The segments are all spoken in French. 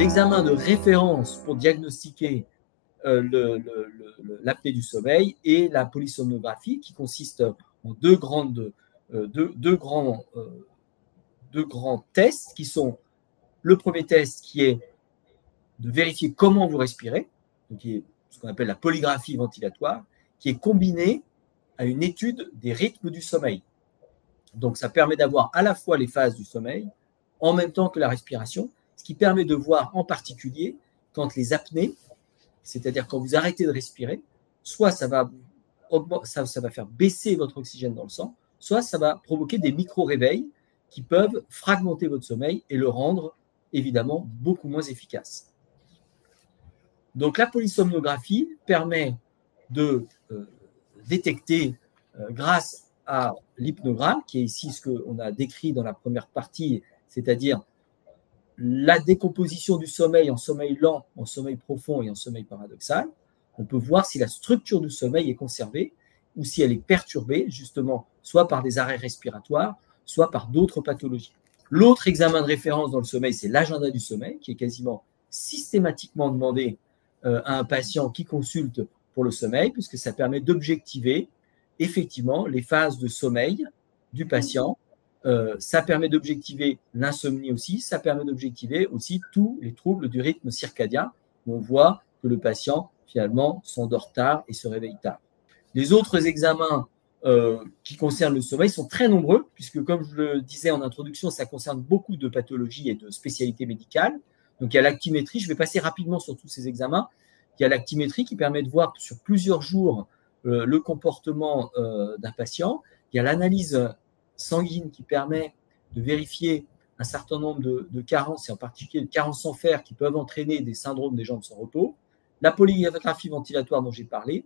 l'examen de référence pour diagnostiquer l'apnée du sommeil et la polysomnographie, qui consiste en deux grands tests, qui sont le premier test qui est de vérifier comment vous respirez, donc qui est ce qu'on appelle la polygraphie ventilatoire, qui est combinée à une étude des rythmes du sommeil. Donc ça permet d'avoir à la fois les phases du sommeil en même temps que la respiration, ce qui permet de voir en particulier quand les apnées, c'est-à-dire quand vous arrêtez de respirer, soit ça va faire baisser votre oxygène dans le sang, soit ça va provoquer des micro-réveils qui peuvent fragmenter votre sommeil et le rendre évidemment beaucoup moins efficace. Donc la polysomnographie permet de détecter grâce à l'hypnogramme, qui est ici ce qu'on a décrit dans la première partie, c'est-à-dire la décomposition du sommeil en sommeil lent, en sommeil profond et en sommeil paradoxal. On peut voir si la structure du sommeil est conservée ou si elle est perturbée, justement, soit par des arrêts respiratoires, soit par d'autres pathologies. L'autre examen de référence dans le sommeil, c'est l'agenda du sommeil, qui est quasiment systématiquement demandé à un patient qui consulte pour le sommeil, puisque ça permet d'objectiver effectivement les phases de sommeil du patient. Ça permet d'objectiver l'insomnie aussi, ça permet d'objectiver aussi tous les troubles du rythme circadien, où on voit que le patient, finalement, s'endort tard et se réveille tard. Les autres examens qui concernent le sommeil sont très nombreux, puisque, comme je le disais en introduction, ça concerne beaucoup de pathologies et de spécialités médicales. Donc, il y a l'actimétrie, je vais passer rapidement sur tous ces examens. Il y a l'actimétrie qui permet de voir sur plusieurs jours le comportement d'un patient. Il y a l'analyse sanguine qui permet de vérifier un certain nombre de carences, et en particulier de carences en fer qui peuvent entraîner des syndromes des jambes sans repos. La polygraphie ventilatoire dont j'ai parlé.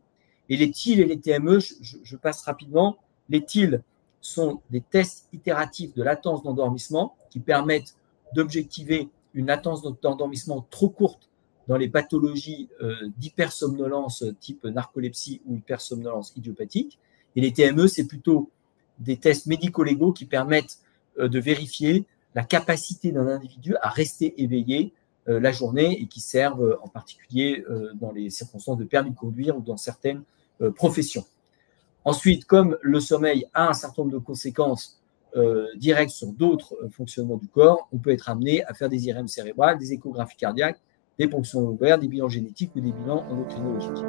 Et les TIL et les TME, je passe rapidement. Les TIL sont des tests itératifs de latence d'endormissement qui permettent d'objectiver une latence d'endormissement trop courte dans les pathologies d'hypersomnolence type narcolepsie ou hypersomnolence idiopathique. Et les TME, c'est plutôt des tests médico-légaux qui permettent de vérifier la capacité d'un individu à rester éveillé la journée et qui servent en particulier dans les circonstances de permis de conduire ou dans certaines professions. Ensuite, comme le sommeil a un certain nombre de conséquences directes sur d'autres fonctionnements du corps, on peut être amené à faire des IRM cérébrales, des échographies cardiaques, des ponctions lombaires, des bilans génétiques ou des bilans endocrinologiques.